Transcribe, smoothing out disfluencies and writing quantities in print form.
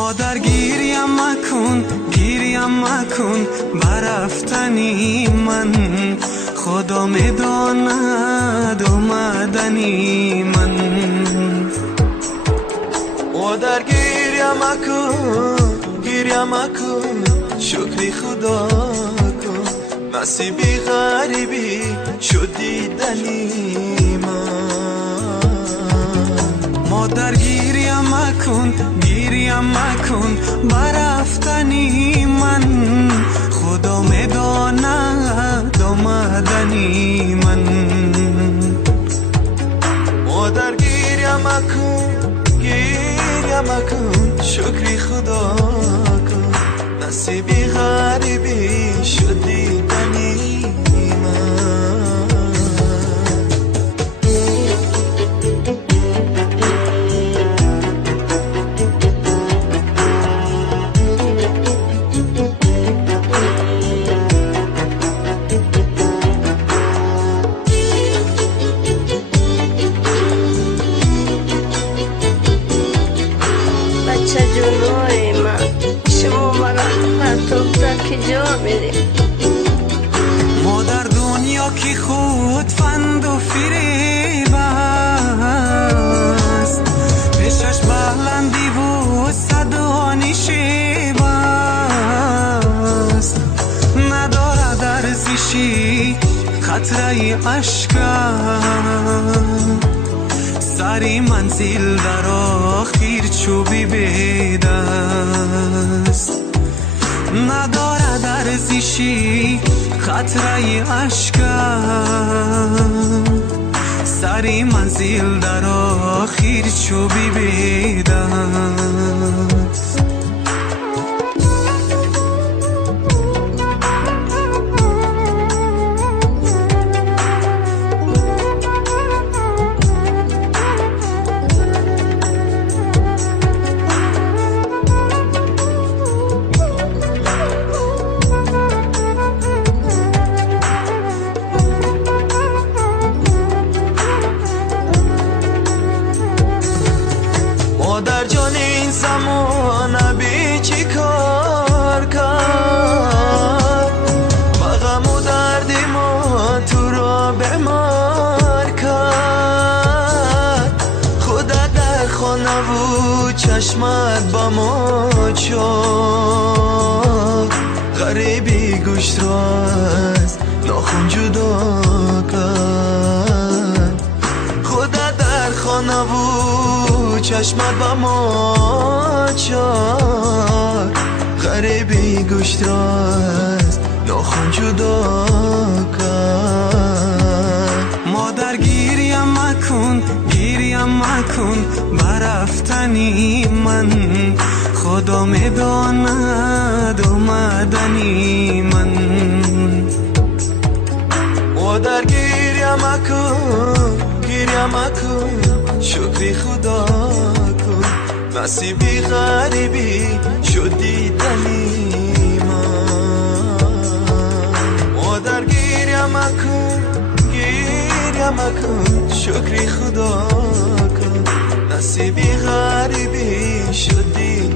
مادر گیریم مکن برفتنی من، خدا میداند اومدنی من. مادر گیریم مکن شکری خدا کن، نصیبی غریبی شد دیدنی من. مادر گیریم مکن برفتنی من، خدا میداند آمدنی من. مادر گیریم مکن شکری خدا کن، نصیبی غریبی شد دیدنی بچه جونوی من، شما مرا پرتوبته که جا میری. مادر دنیا کی خود فند و فریب است، پیشش بلندی و صدانی شیب است. ندارد ارزشی خطره اشکم، سری منزل در آخر چوبی بید است. ندارد ارزشی خطره اشکم، سری منزل در آخر چوبی بید است. مادر جان این زمان بی چی کار کرد، غم و درد ما تو را بیمار کرد. خدا در خانه و چشمت با ما چاد، غریبی گوشت را از ناخن جدا کرد. خدا در خانه و چشمت با ما چار، غریبی گوشت را از ناخن جدا کرد. مادر گیریم مکن برفتنی من، خدا میداند اومدنی من. مادر گیریم مکن شکری خدا کن، نصیبی غریبی شد دیدنی من. مادر گیریم مکن شکری خدا کن، نصیبی غریبی شد دیدنی